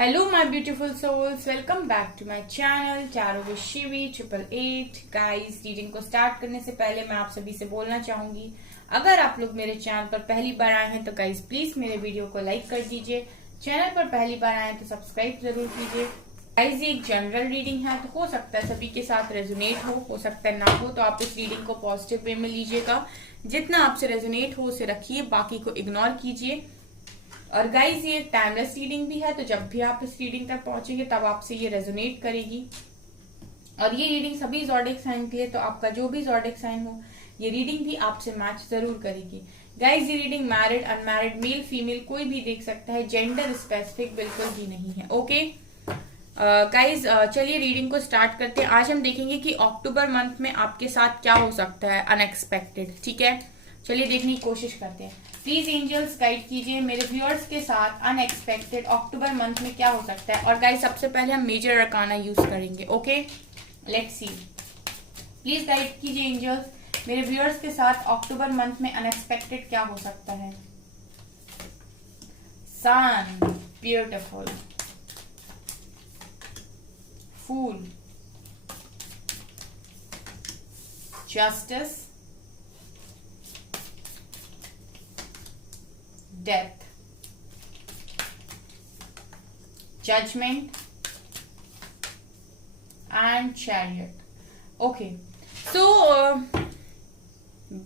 Hello my beautiful souls, welcome back to my channel tarot with Shivi 888। Guys, reading को start करने से पहले मैं आप सभी से बोलना चाहूंगी, अगर आप लोग मेरे चैनल पर पहली बार आए हैं तो गाइस प्लीज मेरे वीडियो को लाइक कर दीजिए। चैनल पर पहली बार आए हैं तो सब्सक्राइब जरूर कीजिए। गाइस, ये एक जनरल रीडिंग है, तो हो सकता है सभी के साथ रेजोनेट हो सकता है ना हो, तो आप इस रीडिंग को पॉजिटिव वे में लीजिएगा। जितना आपसे रेजोनेट हो उसे रखिए, बाकी को इग्नोर कीजिए। और गाइज, ये टाइमलेस रीडिंग भी है, तो जब भी आप इस रीडिंग तक पहुंचेंगे तब आपसे ये रेजोनेट करेगी। और ये रीडिंग सभी ज़ोडिएक साइन के लिए, तो आपका जो भी ज़ोडिएक साइन हो ये रीडिंग भी आपसे मैच जरूर करेगी। गाइज, ये reading married unmarried male female कोई भी देख सकता है, जेंडर स्पेसिफिक बिल्कुल भी नहीं है। ओके गाइज, चलिए रीडिंग को स्टार्ट करते हैं। आज हम देखेंगे कि अक्टूबर मंथ में आपके साथ क्या हो सकता है अनएक्सपेक्टेड। ठीक है, चलिए देखने की कोशिश करते हैं। प्लीज एंजल्स गाइड कीजिए मेरे व्यूअर्स के साथ अनएक्सपेक्टेड अक्टूबर मंथ में क्या हो सकता है। और गाइस, सबसे पहले हम मेजर अरकाना यूज करेंगे। Okay, let's see. Please guide कीजिए एंजल्स मेरे व्यूअर्स के साथ अक्टूबर मंथ में अनएक्सपेक्टेड क्या हो सकता है। Sun, beautiful, fool, justice, death, judgement and chariot. Okay, so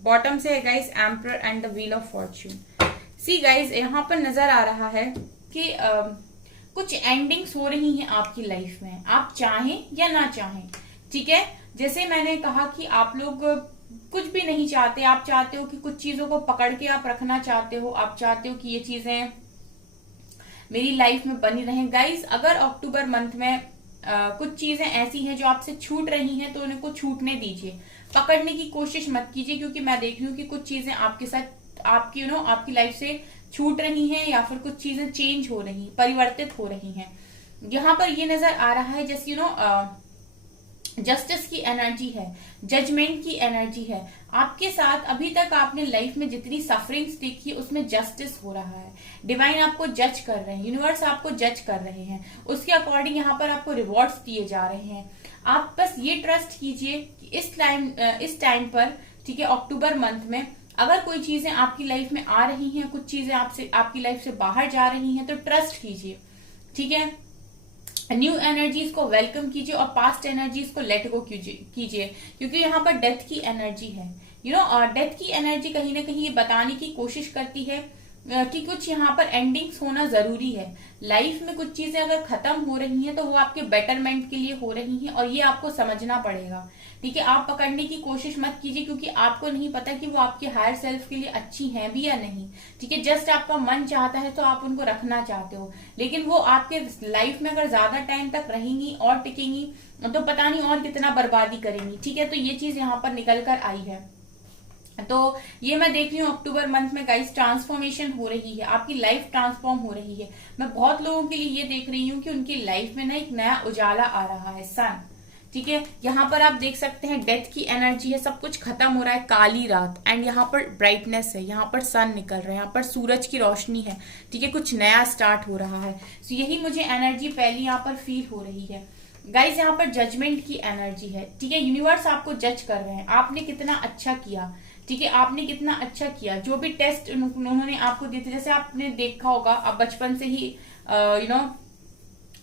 bottom से है guys emperor and the wheel of fortune. See guys, यहां पर नजर आ रहा है कि कुछ एंडिंग्स हो रही हैं आपकी लाइफ में, आप चाहें या ना चाहें। ठीक है, जैसे मैंने कहा कि आप लोग कुछ भी नहीं चाहते, आप चाहते हो कि कुछ चीजों को पकड़ के आप रखना चाहते हो, आप चाहते हो कि ये चीजें मेरी लाइफ में बनी रहें। गाइस, अगर अक्टूबर मंथ में कुछ चीजें ऐसी हैं जो आपसे छूट रही हैं तो उन्हें को छूटने दीजिए, पकड़ने की कोशिश मत कीजिए, क्योंकि मैं देख रही हूँ कि कुछ चीजें आपके साथ आपकी आपकी लाइफ से छूट रही हैं, या फिर कुछ चीजें चेंज हो रही, परिवर्तित हो रही हैं। यहाँ पर ये नजर आ रहा है जैसे जस्टिस की एनर्जी है, जजमेंट की एनर्जी है आपके साथ। अभी तक आपने लाइफ में जितनी सफरिंग्स देखी है उसमें जस्टिस हो रहा है। डिवाइन आपको जज कर रहे हैं, यूनिवर्स आपको जज कर रहे हैं, उसके अकॉर्डिंग यहाँ पर आपको रिवॉर्ड्स दिए जा रहे हैं। आप बस ये ट्रस्ट कीजिए कि इस टाइम पर, ठीक है, अक्टूबर मंथ में अगर कोई चीजें आपकी लाइफ में आ रही हैं, कुछ चीजें आपकी लाइफ से बाहर जा रही हैं, तो ट्रस्ट कीजिए। ठीक है, न्यू एनर्जीज को वेलकम कीजिए और पास्ट एनर्जीज को लेट गो कीजिए, क्योंकि यहाँ पर डेथ की एनर्जी है। और डेथ की एनर्जी कहीं ना कहीं ये बताने की कोशिश करती है कि कुछ यहाँ पर एंडिंग्स होना जरूरी है। लाइफ में कुछ चीजें अगर खत्म हो रही हैं तो वो आपके बेटरमेंट के लिए हो रही हैं, और ये आपको समझना पड़ेगा। ठीक है, आप पकड़ने की कोशिश मत कीजिए, क्योंकि आपको नहीं पता कि वो आपके हायर सेल्फ के लिए अच्छी हैं भी या नहीं। ठीक है, जस्ट आपका मन चाहता है तो आप उनको रखना चाहते हो, लेकिन वो आपके लाइफ में अगर ज्यादा टाइम तक रहेंगी और टिकेंगी तो पता नहीं और कितना बर्बादी करेंगी। ठीक है, तो ये चीज यहाँ पर निकल कर आई है। तो ये मैं देख रही हूँ अक्टूबर मंथ में गाइस ट्रांसफॉर्मेशन हो रही है, आपकी लाइफ ट्रांसफॉर्म हो रही है। मैं बहुत लोगों के लिए ये देख रही हूँ कि उनकी लाइफ में ना एक नया उजाला आ रहा है, सन। ठीक है, यहाँ पर आप देख सकते हैं डेथ की एनर्जी है, सब कुछ खत्म हो रहा है, काली रात, एंड यहाँ पर ब्राइटनेस है, यहाँ पर सन निकल रहा है, यहाँ पर सूरज की रोशनी है। ठीक है, कुछ नया स्टार्ट हो रहा है। तो यही मुझे एनर्जी पहली यहाँ पर फील हो रही है। गाइज, यहाँ पर जजमेंट की एनर्जी है। ठीक है, यूनिवर्स आपको जज कर रहे हैं, आपने कितना अच्छा किया। ठीक है, आपने कितना अच्छा किया, जो भी टेस्ट उन्होंने आपको दिए थे। जैसे आपने देखा होगा, आप बचपन से ही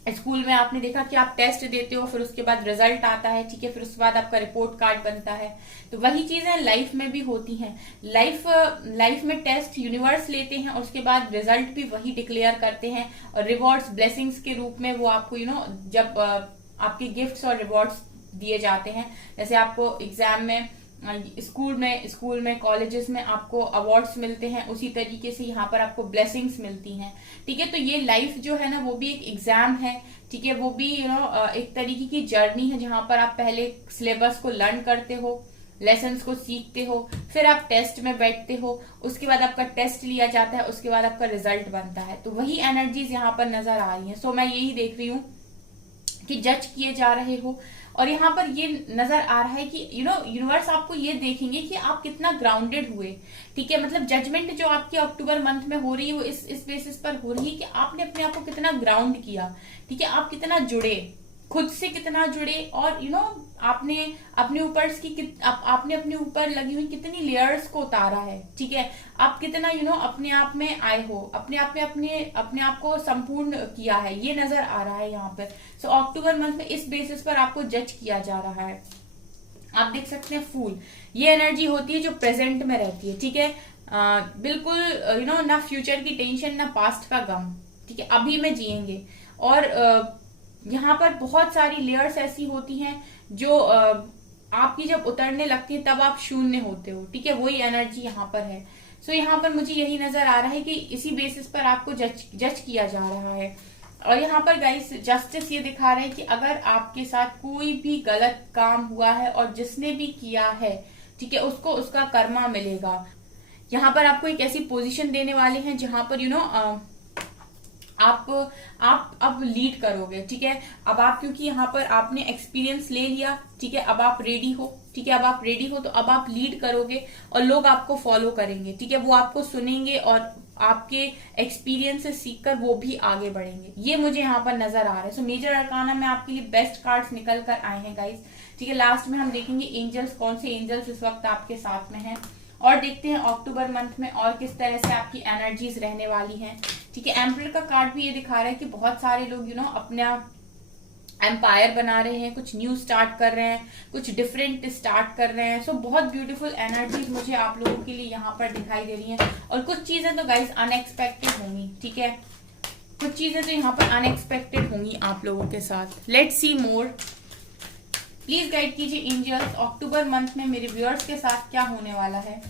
स्कूल में आपने देखा कि आप टेस्ट देते हो, फिर उसके बाद रिजल्ट आता है। ठीक है, फिर उसके बाद आपका रिपोर्ट कार्ड बनता है। तो वही चीजें लाइफ में भी होती हैं। लाइफ में टेस्ट यूनिवर्स लेते हैं और उसके बाद रिजल्ट भी वही डिक्लेयर करते हैं, और रिवॉर्ड्स ब्लेसिंग्स के रूप में वो आपको जब आपके गिफ्ट्स और रिवॉर्ड्स दिए जाते हैं। जैसे आपको एग्जाम में, स्कूल में कॉलेजेस में आपको अवार्ड्स मिलते हैं, उसी तरीके से यहाँ पर आपको ब्लेसिंग्स मिलती हैं। ठीक है, तो ये लाइफ जो है ना वो भी एक एग्जाम है। ठीक है, वो भी एक तरीके की जर्नी है, जहां पर आप पहले सिलेबस को लर्न करते हो, लेसन्स को सीखते हो, फिर आप टेस्ट में बैठते हो, उसके बाद आपका टेस्ट लिया जाता है, उसके बाद आपका रिजल्ट बनता है। तो वही एनर्जीज यहाँ पर नजर आ रही है। सो मैं यही देख रही हूँ कि जज किए जा रहे हो, और यहाँ पर ये नजर आ रहा है कि यूनिवर्स आपको ये देखेंगे कि आप कितना ग्राउंडेड हुए। ठीक है, मतलब जजमेंट जो आपकी अक्टूबर मंथ में हो रही है वो इस बेसिस पर हो रही है कि आपने अपने आप को कितना ग्राउंड किया। ठीक है, आप कितना जुड़े, खुद से कितना जुड़े, और आपने अपने ऊपर आपने अपने ऊपर लगी हुई कितनी लेयर्स को उतारा है। ठीक है, आप कितना अपने आप में आए हो, अपने आप में अपने आप को संपूर्ण किया है, ये नजर आ रहा है यहाँ पर। सो अक्टूबर मंथ में इस बेसिस पर आपको जज किया जा रहा है। आप देख सकते हैं फूल, ये एनर्जी होती है जो प्रेजेंट में रहती है। ठीक है, बिल्कुल ना फ्यूचर की टेंशन ना पास्ट का गम। ठीक है, अभी में जिएंगे। और यहाँ पर बहुत सारी लेयर्स ऐसी होती हैं जो आपकी जब उतरने लगती है तब आप शून्य होते हो। ठीक है, वही एनर्जी यहाँ पर है। सो यहाँ पर मुझे यही नजर आ रहा है कि इसी बेसिस पर आपको जज किया जा रहा है। और यहाँ पर गाइस जस्टिस ये दिखा रहे हैं कि अगर आपके साथ कोई भी गलत काम हुआ है और जिसने भी किया है, ठीक है, उसको उसका कर्मा मिलेगा। यहाँ पर आपको एक ऐसी पोजीशन देने वाले हैं जहां पर आप अब लीड करोगे। ठीक है, अब आप क्योंकि यहाँ पर आपने एक्सपीरियंस ले लिया। ठीक है, अब आप रेडी हो। ठीक है, अब आप रेडी हो तो अब आप लीड करोगे और लोग आपको फॉलो करेंगे। ठीक है, वो आपको सुनेंगे और आपके एक्सपीरियंस से सीखकर वो भी आगे बढ़ेंगे। ये मुझे यहाँ पर नजर आ रहा है। सो मेजर अरकाना में आपके लिए बेस्ट कार्ड्स निकल कर आए हैं गाइस। ठीक है, लास्ट में हम देखेंगे एंजल्स, कौन से एंजल्स इस वक्त आपके साथ में हैं, और देखते हैं अक्टूबर मंथ में और किस तरह से आपकी एनर्जीज रहने वाली हैं। ठीक है, एम्परर का कार्ड भी ये दिखा रहा है कि बहुत सारे लोग अपना एम्पायर बना रहे हैं, कुछ न्यू स्टार्ट कर रहे हैं, कुछ डिफरेंट स्टार्ट कर रहे हैं। सो बहुत ब्यूटीफुल एनर्जीज मुझे आप लोगों के लिए यहाँ पर दिखाई दे रही हैं। और कुछ चीजें तो गाइस अनएक्सपेक्टेड होंगी। ठीक है, कुछ चीजें तो यहाँ पर अनएक्सपेक्टेड होंगी आप लोगों के साथ। Let's see more. Please guide कीजिए एंजल्स, अक्टूबर मंथ में मेरे व्यूअर्स के साथ क्या होने वाला है।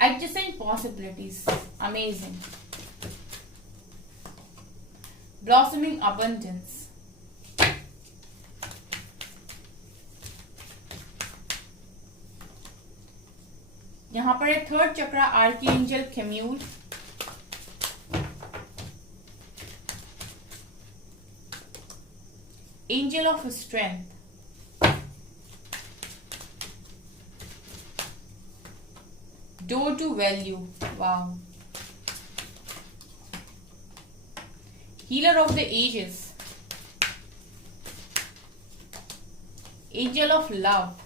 Adjacent possibilities, amazing, blossoming abundance, यहां पर है third chakra, archangel Chamuel, angel of strength, door to value, wow, healer of the ages, angel of love,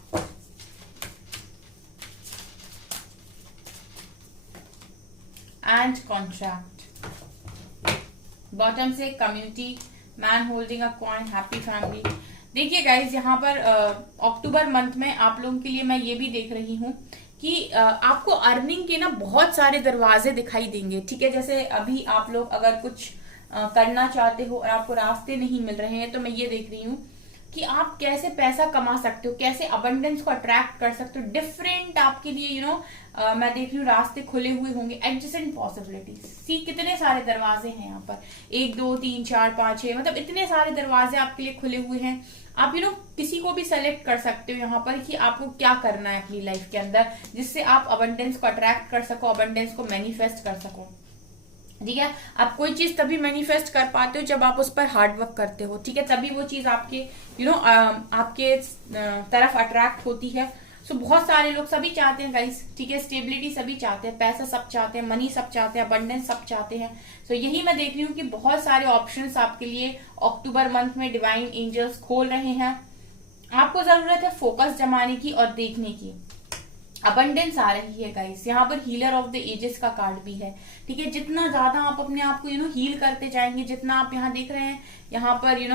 and contract, bottom से community, man holding a coin, happy family. देखिए guys, यहाँ पर अक्टूबर month में आप लोगों के लिए मैं ये भी देख रही हूँ कि आपको अर्निंग के ना बहुत सारे दरवाजे दिखाई देंगे। ठीक है, जैसे अभी आप लोग अगर कुछ करना चाहते हो और आपको रास्ते नहीं मिल रहे हैं, तो मैं ये देख रही हूँ कि आप कैसे पैसा कमा सकते हो, कैसे अबंडेंस को अट्रैक्ट कर सकते हो। डिफरेंट आपके लिए मैं देख रही हूँ रास्ते खुले हुए होंगे। एडजेसेंट पॉसिबिलिटीज, सी कितने सारे दरवाजे हैं यहाँ पर, 1 2 3 4 5 6, मतलब इतने सारे दरवाजे आपके लिए खुले हुए हैं। आप किसी को भी सेलेक्ट कर सकते हो यहाँ पर कि आपको क्या करना है अपनी लाइफ के अंदर, जिससे आप अबंडेंस को अट्रैक्ट कर सको, अबंडेंस को मैनिफेस्ट कर सको। ठीक है, आप कोई चीज तभी मैनिफेस्ट कर पाते हो जब आप उस पर हार्ड वर्क करते हो। ठीक है, तभी वो चीज आपके आपके तरफ अट्रैक्ट होती है। सो बहुत सारे लोग सभी चाहते हैं गाइस। ठीक है, स्टेबिलिटी सभी चाहते हैं, पैसा सब चाहते हैं, मनी सब चाहते हैं, अबंडेंस सब चाहते हैं। सो यही मैं देख रही हूँ कि बहुत सारे ऑप्शंस आपके लिए अक्टूबर मंथ में डिवाइन एंजल्स खोल रहे हैं। आपको जरूरत है फोकस जमाने की और देखने की। अबंडेंस आ रही है गाइस। यहाँ पर हीलर ऑफ द एजेस का कार्ड भी है। ठीक है, जितना ज्यादा आप अपने आप को हील करते जाएंगे, जितना आप यहाँ देख रहे हैं, यहाँ पर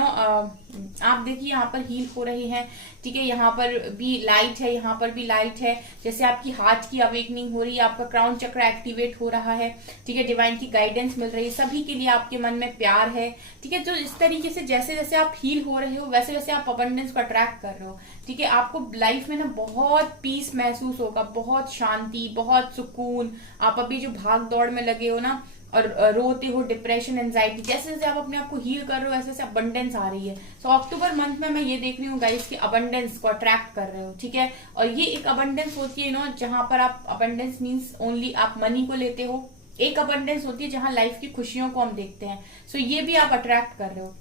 आप देखिए यहाँ पर हील हो रहे हैं। ठीक है, यहाँ पर भी लाइट है, यहाँ पर भी लाइट है। जैसे आपकी हार्ट की अवेकनिंग हो रही है, आपका क्राउन चक्र एक्टिवेट हो रहा है। ठीक है, डिवाइन की गाइडेंस मिल रही है, सभी के लिए आपके मन में प्यार है। ठीक है, तो इस तरीके से जैसे जैसे आप हील हो रहे हो वैसे वैसे आप अबंडेंस को अट्रैक्ट कर रहे हो। ठीक है, आपको लाइफ में ना बहुत पीस महसूस होगा, बहुत शांति, बहुत सुकून। आप अभी जो भाग दौड़ में लगे हो ना और रोते हो, डिप्रेशन, एंजाइटी, जैसे जैसे आप अपने आप को हील कर रहे हो वैसे वैसे अबंडेंस आ रही है। सो अक्टूबर मंथ में मैं ये देख रही हूँ गाइस कि अबंडेंस को अट्रैक्ट कर रहे हो। ठीक है, और ये एक अबंडेंस होती है जहां पर आप अबंडेंस मीन्स ओनली आप मनी को लेते हो। एक अबंडेंस होती है जहां लाइफ की खुशियों को हम देखते हैं। सो ये भी आप अट्रैक्ट कर रहे हो।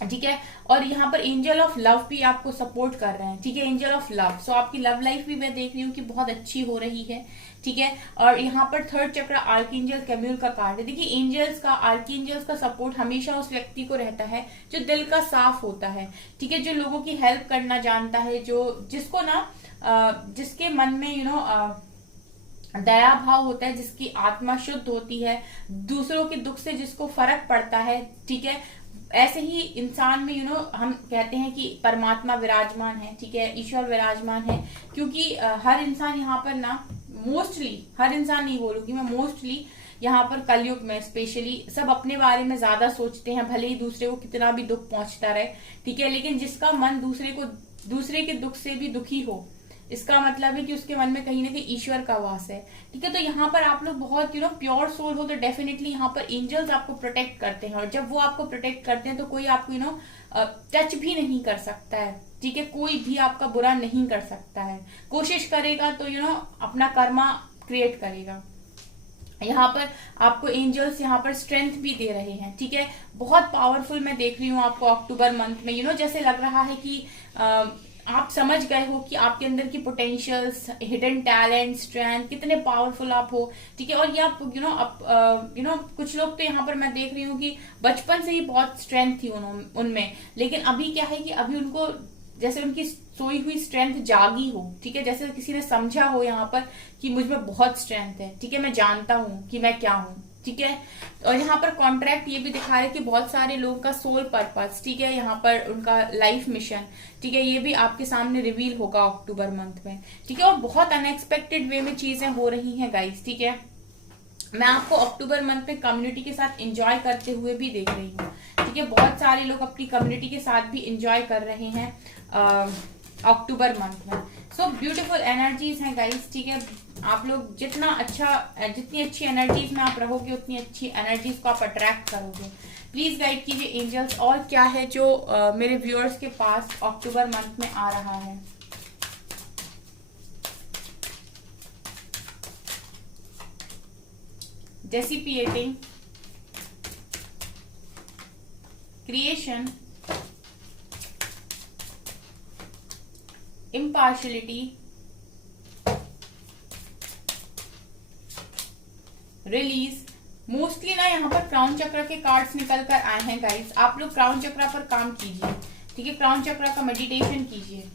ठीक है। और यहाँ पर एंजल ऑफ लव भी आपको सपोर्ट कर रहे हैं, ठीक है, एंजल ऑफ लव। सो आपकी लव लाइफ भी मैं देख रही हूँ कि बहुत अच्छी हो रही है, ठीक है। और यहाँ पर थर्ड चक्र आर्कएंजल कैम्यूल का कार्ड है। देखिए एंजल्स का, आर्कएंजल्स का सपोर्ट हमेशा उस व्यक्ति को रहता है जो दिल का साफ होता है, ठीक है, जो लोगों की हेल्प करना जानता है, जो जिसको ना जिसके मन में दया भाव होता है, जिसकी आत्मा शुद्ध होती है, दूसरों के दुख से जिसको फर्क पड़ता है, ठीक है। ऐसे ही इंसान में हम कहते हैं कि परमात्मा विराजमान है, ठीक है, ईश्वर विराजमान है। क्योंकि हर इंसान यहाँ पर ना, मोस्टली हर इंसान नहीं बोलूंगी मैं, मोस्टली यहाँ पर कलयुग में स्पेशली सब अपने बारे में ज्यादा सोचते हैं, भले ही दूसरे को कितना भी दुख पहुंचता रहे, ठीक है, लेकिन जिसका मन दूसरे के दुख से भी दुखी हो, इसका मतलब है कि उसके मन में कहीं ना कहीं ईश्वर का वास है, ठीक है। तो यहाँ पर आप लोग बहुत प्योर सोल हो, तो डेफिनेटली यहाँ पर एंजल्स आपको प्रोटेक्ट करते हैं, और जब वो आपको प्रोटेक्ट करते हैं तो कोई आपको टच भी नहीं कर सकता है, ठीक है, कोई भी आपका बुरा नहीं कर सकता है। कोशिश करेगा तो अपना कर्मा क्रिएट करेगा। यहाँ पर आपको एंजल्स यहाँ पर स्ट्रेंथ भी दे रहे हैं, ठीक है, बहुत पावरफुल मैं देख रही हूँ आपको अक्टूबर मंथ में। जैसे लग रहा है कि आप समझ गए हो कि आपके अंदर की पोटेंशियल्स, हिडन टैलेंट, स्ट्रेंथ, कितने पावरफुल आप हो, ठीक है। और ये आप कुछ लोग तो यहाँ पर मैं देख रही हूँ कि बचपन से ही बहुत स्ट्रेंथ थी उनमें, लेकिन अभी क्या है कि अभी उनको जैसे उनकी सोई हुई स्ट्रेंथ जागी हो, ठीक है, जैसे किसी ने समझा हो यहाँ पर कि मुझ में बहुत स्ट्रेंथ है, ठीक है, मैं जानता हूँ कि मैं क्या हूँ, ठीक है। और यहाँ पर कॉन्ट्रैक्ट ये भी दिखा रहा है कि बहुत सारे लोगों का सोल पर्पस, ठीक है, यहाँ पर उनका लाइफ मिशन, ठीक है, ये भी आपके सामने रिवील होगा अक्टूबर मंथ में, ठीक है। और बहुत अनएक्सपेक्टेड वे में चीजें हो रही हैं गाइस, ठीक है। मैं आपको अक्टूबर मंथ में कम्युनिटी के साथ एंजॉय करते हुए भी देख रही हूँ, ठीक है, बहुत सारे लोग अपनी कम्युनिटी के साथ भी एंजॉय कर रहे हैं अक्टूबर मंथ में। सो ब्यूटीफुल एनर्जीज हैं गाइस, ठीक है। आप लोग जितनी अच्छी एनर्जीज में आप रहोगे, उतनी अच्छी एनर्जीज को आप अट्रैक्ट करोगे। प्लीज गाइड कीजिए एंजल्स, और क्या है जो मेरे व्यूअर्स के पास अक्टूबर मंथ में आ रहा है। डेसिपिएटिंग, क्रिएशन, इम्पार्शलिटी, रिलीज। मोस्टली ना यहाँ पर क्राउन चक्र के कार्ड्स निकल कर आए हैं गाइस। आप लोग क्राउन चक्र पर काम कीजिए, ठीक है, क्राउन चक्र का मेडिटेशन कीजिए,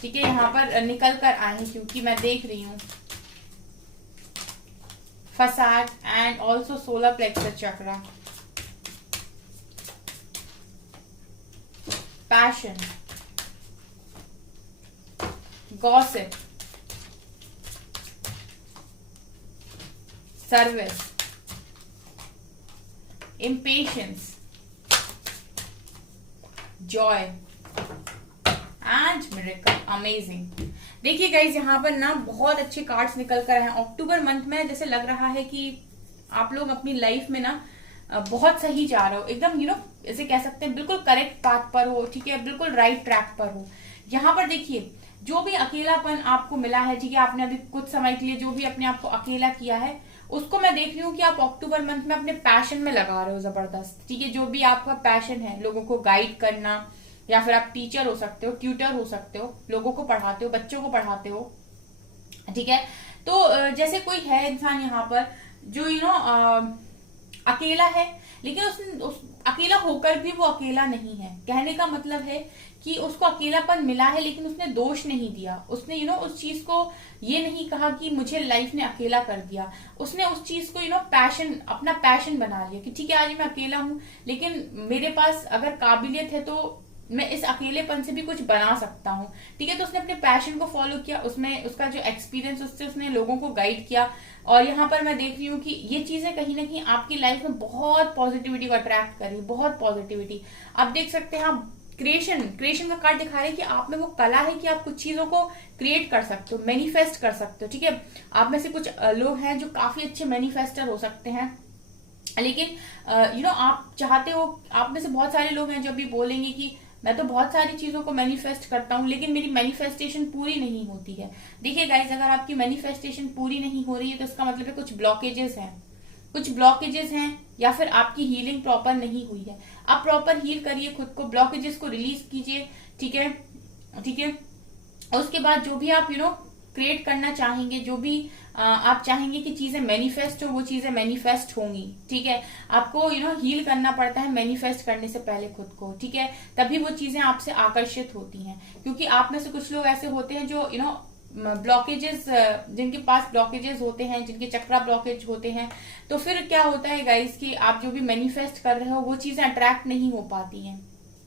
ठीक है, यहाँ पर निकल कर आए हैं क्योंकि मैं देख रही हूँ फसाद एंड ऑल्सो सोलर प्लेक्सस चक्र, passion, gossip, service, impatience, joy and miracle. Amazing. देखिए गाइज यहाँ पर ना बहुत अच्छे कार्ड्स निकल कर आए हैं अक्टूबर मंथ में। जैसे लग रहा है कि आप लोग अपनी लाइफ में ना बहुत सही जा रहे हो, एकदम ऐसे कह सकते हैं बिल्कुल करेक्ट पाथ पर हो, ठीक है, बिल्कुल राइट ट्रैक पर हो। यहाँ पर देखिए जो भी अकेलापन आपको मिला है, ठीक है, आपने अभी कुछ समय के लिए जो भी अपने आप को अकेला किया है, उसको मैं देख रही हूँ कि आप अक्टूबर मंथ में अपने पैशन में लगा रहे हो जबरदस्त, ठीक है। जो भी आपका पैशन है, लोगों को गाइड करना, या फिर आप टीचर हो सकते हो, ट्यूटर हो सकते हो, लोगों को पढ़ाते हो, बच्चों को पढ़ाते हो, ठीक है। तो जैसे कोई है इंसान यहाँ पर जो अकेला है, लेकिन अकेला होकर भी वो अकेला नहीं है। कहने का मतलब है कि उसको अकेलापन मिला है, लेकिन उसने दोष नहीं दिया, उसने उस चीज को ये नहीं कहा कि मुझे लाइफ ने अकेला कर दिया। उसने उस चीज को पैशन, अपना पैशन बना लिया कि ठीक है आज मैं अकेला हूं, लेकिन मेरे पास अगर काबिलियत है तो मैं इस अकेलेपन से भी कुछ बना सकता हूँ, ठीक है। तो उसने अपने पैशन को फॉलो किया, उसमें उसका जो एक्सपीरियंस, उससे उसने लोगों को गाइड किया। और यहाँ पर मैं देख रही हूँ कि ये चीजें कहीं ना कहीं आपकी लाइफ में बहुत पॉजिटिविटी को अट्रैक्ट कर रही है, बहुत पॉजिटिविटी। आप देख सकते हैं, आप क्रिएशन का कार्ड दिखा रहे हैं कि आप में वो कला है कि आप कुछ चीजों को क्रिएट कर सकते हो, मैनिफेस्ट कर सकते हो, ठीक है। आप में से कुछ लोग हैं जो काफी अच्छे मैनिफेस्टर हो सकते हैं, लेकिन आप चाहते हो, आप में से बहुत सारे लोग हैं जो भी बोलेंगे कि मैं तो बहुत सारी चीजों को मैनिफेस्ट करता हूँ, लेकिन मेरी मैनिफेस्टेशन पूरी नहीं होती है। देखिए गाइज, अगर आपकी मैनिफेस्टेशन पूरी नहीं हो रही है तो इसका मतलब है कुछ ब्लॉकेजेस हैं, कुछ ब्लॉकेजेस हैं या फिर आपकी हीलिंग प्रॉपर नहीं हुई है। आप प्रॉपर हील करिए खुद को, ब्लॉकेजेस को रिलीज कीजिए, ठीक है, ठीक है। और उसके बाद जो भी आप क्रिएट करना चाहेंगे, जो भी आप चाहेंगे कि चीजें मैनिफेस्ट हो, वो चीजें मैनिफेस्ट होंगी, ठीक है। आपको हील करना पड़ता है मैनिफेस्ट करने से पहले खुद को, ठीक है, तभी वो चीजें आपसे आकर्षित होती हैं। क्योंकि आप में से कुछ लोग ऐसे होते हैं जो ब्लॉकेजेस, जिनके पास ब्लॉकेजेस होते हैं, जिनके चक्रा ब्लॉकेज होते हैं, तो फिर क्या होता है गाइस कि आप जो भी मैनिफेस्ट कर रहे हो वो चीजें अट्रैक्ट नहीं हो पाती हैं,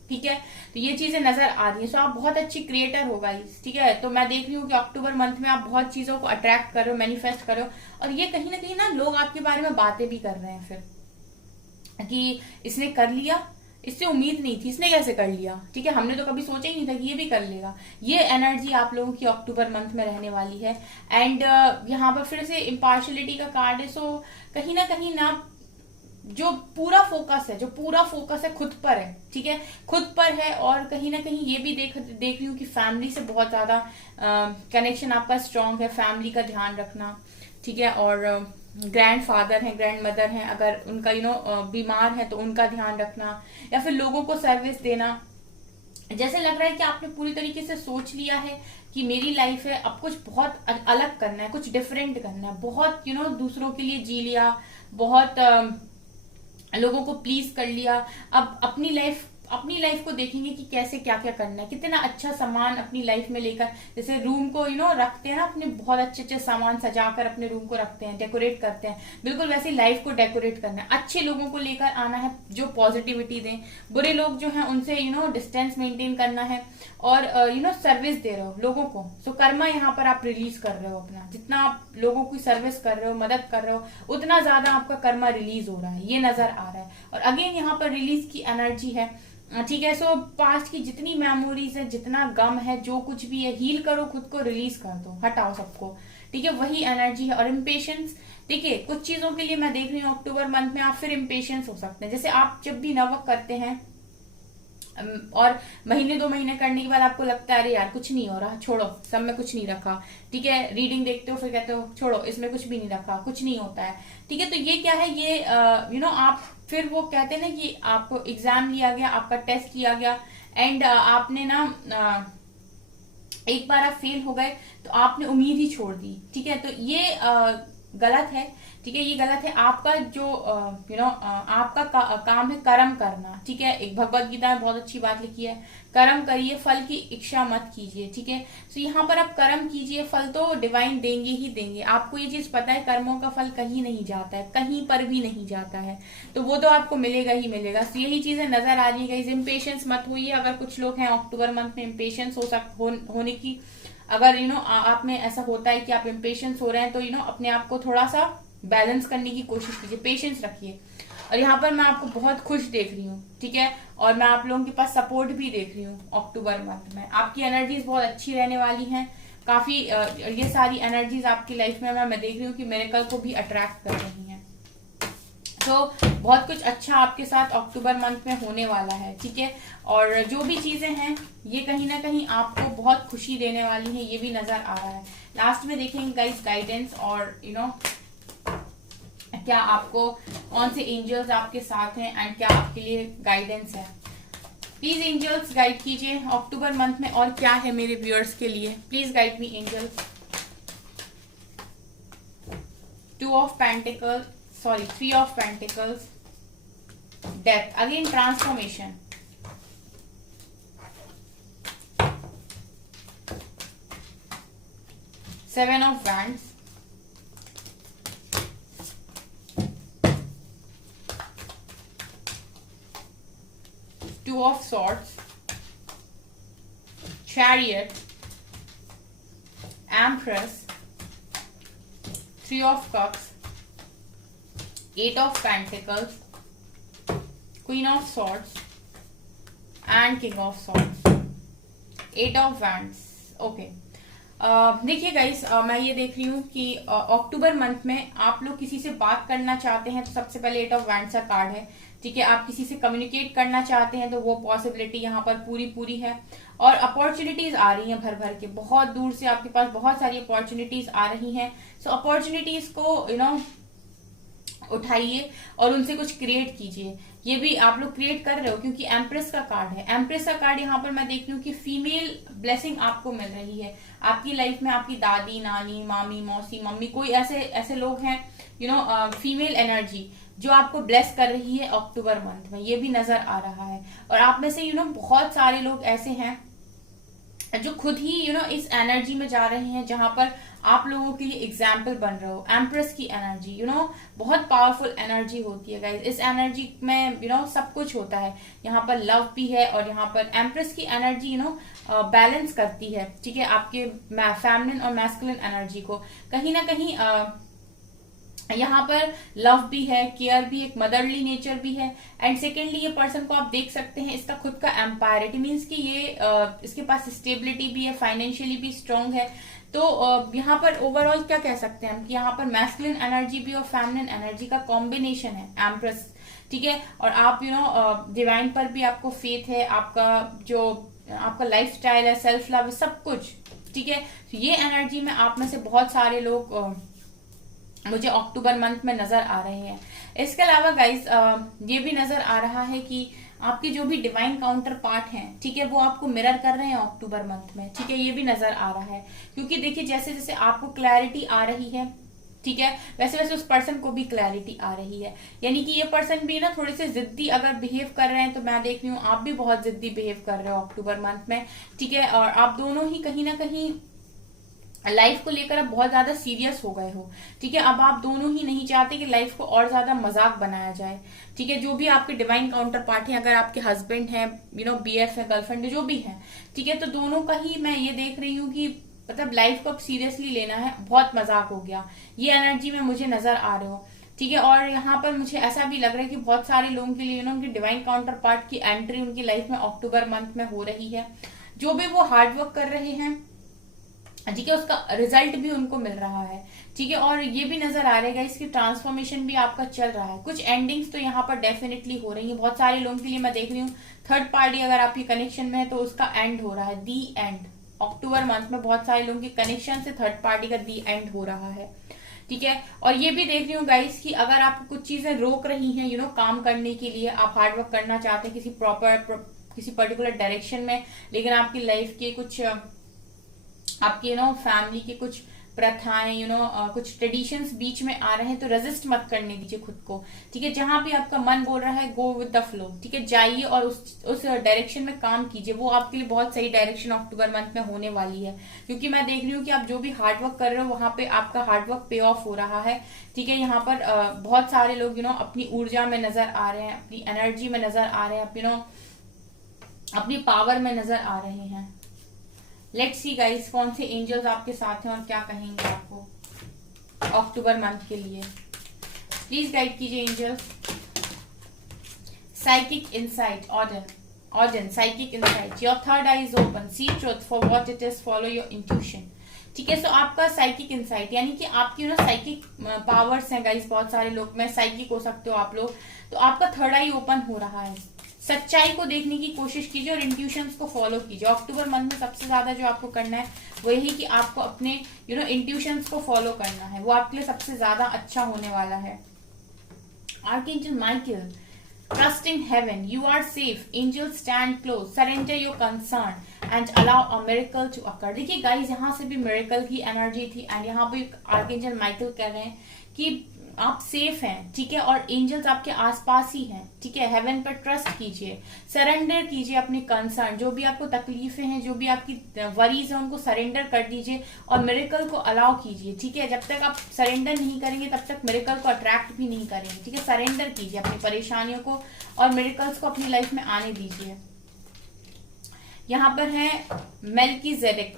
ठीक है। तो ये चीजें नजर आ रही है। सो आप बहुत अच्छी क्रिएटर हो गाइस, ठीक है। तो मैं देख रही हूँ कि अक्टूबर मंथ में आप बहुत चीजों को अट्रैक्ट कर रहे हो, मैनिफेस्ट कर रहे हो, और ये कहीं ना कहीं ना लोग आपके बारे में बातें भी कर रहे हैं फिर कि इसने कर लिया, इससे उम्मीद नहीं थी, इसने कैसे कर लिया, ठीक है, हमने तो कभी सोचा ही नहीं था कि ये भी कर लेगा। ये एनर्जी आप लोगों की अक्टूबर मंथ में रहने वाली है। एंड यहाँ पर फिर से इम्पार्शलिटी का कार्ड है। सो कहीं ना जो पूरा फोकस है खुद पर है, ठीक है, खुद पर है। और कहीं ना कहीं ये भी देख रही हूँ कि फैमिली से बहुत ज्यादा कनेक्शन आपका स्ट्रांग है, फैमिली का ध्यान रखना, ठीक है। और ग्रैंड फादर है, ग्रैंड मदर है, अगर उनका बीमार है तो उनका ध्यान रखना, या फिर लोगों को सर्विस देना। जैसे लग रहा है कि आपने पूरी तरीके से सोच लिया है कि मेरी लाइफ है, अब कुछ बहुत अलग करना है, कुछ डिफरेंट करना है, बहुत दूसरों के लिए जी लिया, बहुत लोगों को प्लीज कर लिया। अब अपनी लाइफ को देखेंगे कि कैसे क्या क्या करना है, कितना अच्छा सामान अपनी लाइफ में लेकर, जैसे रूम को रखते हैं ना, अपने बहुत अच्छे सामान सजाकर अपने रूम को रखते हैं, डेकोरेट करते हैं, बिल्कुल वैसे लाइफ को डेकोरेट करना है। अच्छे लोगों को लेकर आना है जो पॉजिटिविटी दें, बुरे लोग जो हैं उनसे डिस्टेंस मेंटेन करना है, और सर्विस दे रहे हो लोगों को। सो कर्मा यहाँ पर आप रिलीज कर रहे हो अपना, जितना आप लोगों की सर्विस कर रहे हो, मदद कर रहे हो, उतना ज्यादा आपका कर्मा रिलीज हो रहा है, ये नजर आ रहा है। और अगेन यहाँ पर रिलीज की एनर्जी है, ठीक है। सो पास्ट की जितनी मेमोरीज है, जितना गम है, जो कुछ भी है, हील करो खुद को, रिलीज कर दो, हटाओ सबको, ठीक है, वही एनर्जी है। और इम्पेशंस, देखिए कुछ चीजों के लिए मैं देख रही हूँ अक्टूबर मंथ में आप फिर इम्पेशंस हो सकते हैं। जैसे आप जब भी नवक करते हैं और महीने 2 महीने करने के बाद आपको लगता है अरे यार कुछ नहीं हो रहा, छोड़ो, सब में कुछ नहीं रखा, ठीक है, रीडिंग देखते हो फिर कहते हो छोड़ो, इसमें कुछ भी नहीं रखा, कुछ नहीं होता है, ठीक है। तो ये क्या है, ये आप फिर वो कहते हैं ना कि आपको एग्जाम लिया गया, आपका टेस्ट लिया गया, एंड आपने ना एक बार आप फेल हो गए तो आपने उम्मीद ही छोड़ दी, ठीक है। तो ये गलत है, ठीक है, ये गलत है। आपका जो आपका काम है कर्म करना, ठीक है। एक भगवत गीता में बहुत अच्छी बात लिखी है, कर्म करिए, फल की इच्छा मत कीजिए, ठीक है। तो यहाँ पर आप कर्म कीजिए, फल तो डिवाइन देंगे ही देंगे। आपको ये चीज पता है, कर्मों का फल कहीं नहीं जाता है, कहीं पर भी नहीं जाता है, तो वो तो आपको मिलेगा ही मिलेगा। तो यही चीजें नजर आ रही है। इम्पेशंस मत होइए। अगर कुछ लोग हैं अक्टूबर मंथ में इम्पेशंस होने की, अगर आप में ऐसा होता है कि आप इम्पेशंस हो रहे हैं, तो अपने आप को थोड़ा सा बैलेंस करने की कोशिश कीजिए, पेशेंस रखिए। और यहाँ पर मैं आपको बहुत खुश देख रही हूँ, ठीक है, और मैं आप लोगों के पास सपोर्ट भी देख रही हूँ अक्टूबर मंथ में। आपकी एनर्जीज बहुत अच्छी रहने वाली हैं, काफी ये सारी एनर्जीज आपकी लाइफ में मैं देख रही हूँ कि मिरेकल को भी अट्रैक्ट कर रही हैं। तो बहुत कुछ अच्छा आपके साथ अक्टूबर मंथ में होने वाला है, ठीक है। और जो भी चीजें हैं ये कहीं ना कहीं आपको बहुत खुशी देने वाली हैं, ये भी नजर आ रहा है। लास्ट में देखेंगे गाइस गाइडेंस, और क्या आपको कौन से एंजल्स आपके साथ हैं एंड क्या आपके लिए गाइडेंस है। प्लीज एंजल्स गाइड कीजिए अक्टूबर मंथ में और क्या है मेरे व्यूअर्स के लिए। Please guide me angels. 2 of Pentacles, sorry, 3 of Pentacles, Death, again transformation, Seven of Wands, Two of Swords, Chariot, Empress, 3 of Cups, 8 of Pentacles, Queen of Swords and King of Swords, 8 of Wands. Okay, देखिए guys, मैं ये देख रही हूँ कि अक्टूबर month में आप लोग किसी से बात करना चाहते हैं तो सबसे पहले 8 ऑफ वैंड्स का कार्ड है, ठीक है। आप किसी से कम्युनिकेट करना चाहते हैं तो वो पॉसिबिलिटी यहाँ पर पूरी है। और अपॉर्चुनिटीज आ रही हैं भर भर के, बहुत दूर से आपके पास बहुत सारी अपॉर्चुनिटीज आ रही हैं। सो अपॉर्चुनिटीज को उठाइए और उनसे कुछ क्रिएट कीजिए। ये भी आप लोग क्रिएट कर रहे हो, क्योंकि एम्प्रेस का कार्ड है। एम्प्रेस का कार्ड यहाँ पर मैं देख रही हूँ कि फीमेल ब्लेसिंग आपको मिल रही है आपकी लाइफ में। आपकी दादी, नानी, मामी, मौसी, मम्मी, कोई ऐसे ऐसे लोग हैं फीमेल एनर्जी जो आपको ब्लेस कर रही है अक्टूबर मंथ में, ये भी नजर आ रहा है। और आप में से बहुत सारे लोग ऐसे हैं जो खुद ही इस एनर्जी में जा रहे हैं जहां पर आप लोगों के लिए एग्जाम्पल बन रहे हो। एम्प्रेस की एनर्जी बहुत पावरफुल एनर्जी होती है गाइज। इस एनर्जी में सब कुछ होता है। यहाँ पर लव भी है और यहाँ पर एम्प्रेस की एनर्जी बैलेंस करती है, ठीक है, आपके फेमिनिन और मैस्कुलिन एनर्जी को। कहीं ना कहीं यहाँ पर लव भी है, केयर भी, एक मदरली नेचर भी है। एंड सेकेंडली ये पर्सन को आप देख सकते हैं, इसका खुद का एम्पायर, इट मीन्स कि ये इसके पास स्टेबिलिटी भी है, फाइनेंशियली भी स्ट्रांग है। तो यहाँ पर ओवरऑल क्या कह सकते हैं हम कि यहाँ पर मैस्कुलिन एनर्जी भी और फेमिनिन एनर्जी का कॉम्बिनेशन है एम्प्रेस, ठीक है। और आप डिवाइन पर भी आपको फेथ है, आपका लाइफ स्टाइल है, सेल्फ लव है, सब कुछ, ठीक है। तो ये एनर्जी में आप में से बहुत सारे लोग मुझे अक्टूबर मंथ में नजर आ रहे हैं। इसके अलावा गाइस ये भी नजर आ रहा है कि आपके जो भी डिवाइन काउंटर पार्ट हैं, ठीक है, वो आपको मिरर कर रहे हैं अक्टूबर मंथ में, ठीक है। ये भी नजर आ रहा है, क्योंकि देखिए जैसे जैसे आपको क्लैरिटी आ रही है, ठीक है, वैसे वैसे उस पर्सन को भी क्लैरिटी आ रही है। यानी कि ये पर्सन भी थोड़े से जिद्दी अगर बिहेव कर रहे हैं, तो मैं देख रही हूँ आप भी बहुत जिद्दी बिहेव कर रहे हो अक्टूबर मंथ में, ठीक है। और आप दोनों ही कहीं ना कहीं लाइफ को लेकर अब बहुत ज्यादा सीरियस हो गए हो, ठीक है। अब आप दोनों ही नहीं चाहते कि लाइफ को और ज्यादा मजाक बनाया जाए, ठीक है। जो भी आपके डिवाइन काउंटर पार्ट है, अगर आपके हस्बैंड है, बीएफ है, गर्लफ्रेंड है, जो भी है, ठीक है, तो दोनों का ही मैं ये देख रही हूँ कि मतलब लाइफ को अब सीरियसली लेना है, बहुत मजाक हो गया, ये एनर्जी में मुझे नजर आ रहे हो, ठीक है। और यहाँ पर मुझे ऐसा भी लग रहा है कि बहुत सारे लोगों के लिए उनके डिवाइन काउंटर पार्ट की एंट्री उनकी लाइफ में अक्टूबर मंथ में हो रही है। जो भी वो हार्डवर्क कर रहे हैं, ठीक है, उसका रिजल्ट भी उनको मिल रहा है, ठीक है। और ये भी नजर आ रहेगा इसकी ट्रांसफॉर्मेशन भी आपका चल रहा है। कुछ एंडिंग्स तो यहाँ पर डेफिनेटली हो रही है बहुत सारे लोगों के लिए। मैं देख रही हूँ थर्ड पार्टी अगर आपके कनेक्शन में है तो उसका एंड हो रहा है, दी एंड। अक्टूबर मंथ में बहुत सारे लोगों के कनेक्शन से थर्ड पार्टी का दी एंड हो रहा है, ठीक है। और ये भी देख रही हूँ गाइस कि अगर आपको कुछ चीजें रोक रही हैं काम करने के लिए, आप हार्डवर्क करना चाहते हैं किसी पर्टिकुलर डायरेक्शन में, लेकिन आपकी लाइफ के कुछ आपके फैमिली के कुछ प्रथाएं कुछ ट्रेडिशंस बीच में आ रहे हैं, तो रेजिस्ट मत करने दीजिए खुद को, ठीक है। जहां भी आपका मन बोल रहा है, गो विद द फ्लो, ठीक है, जाइए और उस डायरेक्शन में काम कीजिए। वो आपके लिए बहुत सही डायरेक्शन अक्टूबर मंथ में होने वाली है, क्योंकि मैं देख रही हूँ कि आप जो भी हार्डवर्क कर रहे हो वहां पे आपका हार्डवर्क पे ऑफ हो रहा है, ठीक है। यहाँ पर बहुत सारे लोग अपनी ऊर्जा में नजर आ रहे हैं, अपनी एनर्जी में नजर आ रहे हैं, अपनी पावर में नजर आ रहे हैं। लेट्स सी गाइस कौन से एंजल्स आपके साथ हैं और क्या कहेंगे आपको अक्टूबर मंथ के लिए। प्लीज गाइड कीजिए एंजल्स। साइकिक इनसाइट, ऑर्डन psychic insight, your third eye is open, see truth for what it is, follow your intuition, ठीक है। सो आपका साइकिक इंसाइट यानी कि आपकी साइकिक पावर्स हैं गाइस, बहुत सारे लोग में साइकिक हो सकते हो आप लोग, तो आपका थर्ड आई ओपन हो रहा है। सच्चाई को देखने की कोशिश कीजिए और इंट्यूशंस को फॉलो कीजिए। अक्टूबर मंथ में सबसे ज्यादा जो आपको करना है वो यही कि आपको अपने इंट्यूशंस को फॉलो करना है, वो आपके लिए सबसे ज्यादा अच्छा होने वाला है। Archangel Michael, trusting heaven, you are safe, angel stand close, surrender your concern and allow a miracle to occur. देखिए गाइस यहाँ से भी मिरेकल की एनर्जी थी एंड यहाँ पे आर्कएंजल माइकल कह रहे हैं कि आप सेफ हैं, ठीक है, और एंजल्स आपके आसपास ही हैं, ठीक है। हेवन पर ट्रस्ट कीजिए, सरेंडर कीजिए अपने कंसर्न, जो भी आपको तकलीफें हैं, जो भी आपकी वरीज हैं, उनको सरेंडर कर दीजिए और मिरेकल को अलाउ कीजिए, ठीक है। जब तक आप सरेंडर नहीं करेंगे तब तक मिरेकल को अट्रैक्ट भी नहीं करेंगे, ठीक है। सरेंडर कीजिए अपनी परेशानियों को और मिरेकल्स को अपनी लाइफ में आने दीजिए। यहाँ पर है Melchizedek,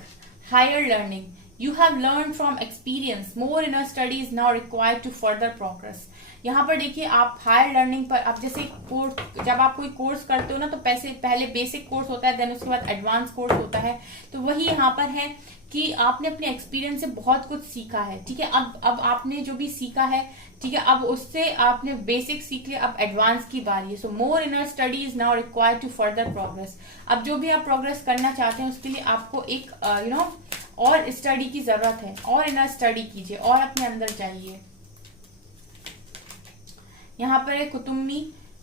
higher learning, You have learned from experience. More inner study is now required to further progress. यहाँ पर देखिए आप हायर लर्निंग पर, अब जैसे कोर्स, जब आप कोई कोर्स करते हो ना तो पहले बेसिक कोर्स होता है, देन उसके बाद एडवांस कोर्स होता है, तो वही यहाँ पर है कि आपने अपने एक्सपीरियंस से बहुत कुछ सीखा है, ठीक है। अब आपने जो भी सीखा है, ठीक है, अब उससे आपने बेसिक सीख लिया, अब एडवांस की बारी है। So more inner study is now required to further progress. अब जो भी आप प्रोग्रेस करना चाहते हैं उसके लिए आपको एक और स्टडी की जरूरत है, और इनर स्टडी कीजिए और अपने अंदर जाइए। यहाँ पर है कुतुम्मी,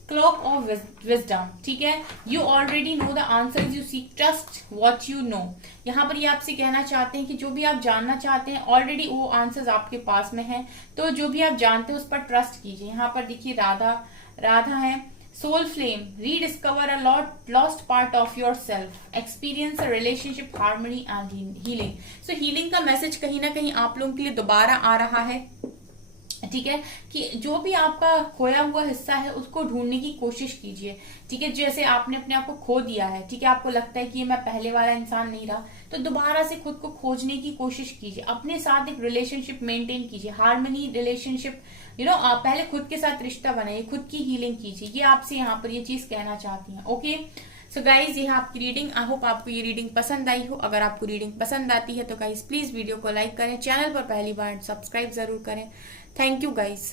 क्लॉक ऑफ विजडम, ठीक है। You already know the answers you seek, trust what you know. यहाँ पर ये आपसे कहना चाहते हैं कि जो भी आप जानना चाहते हैं ऑलरेडी वो आंसर्स आपके पास में है, तो जो भी आप जानते हैं उस पर ट्रस्ट कीजिए। यहाँ पर देखिए राधा है, soul flame, rediscover a lost part of your self, experience a relationship harmony and healing. So healing का मैसेज कहीं ना कहीं आप लोगों के लिए दोबारा आ रहा है, ठीक है, कि जो भी आपका खोया हुआ हिस्सा है उसको ढूंढने की कोशिश कीजिए, ठीक है। जैसे आपने अपने आप को खो दिया है, ठीक है, आपको लगता है कि ये मैं पहले वाला इंसान नहीं रहा, तो दोबारा से खुद को खोजने की कोशिश कीजिए, अपने साथ एक रिलेशनशिप मेंटेन कीजिए, हार्मनी रिलेशनशिप, आप पहले खुद के साथ रिश्ता बनाइए, खुद की हीलिंग कीजिए। ये आपसे यहाँ पर ये चीज कहना चाहती हैं। ओके, सो गाइज, ये है आपकी रीडिंग। आई होप आपको ये रीडिंग पसंद आई हो। अगर आपको रीडिंग पसंद आती है तो गाइज प्लीज वीडियो को लाइक करें, चैनल पर पहली बार सब्सक्राइब जरूर करें। Thank you guys.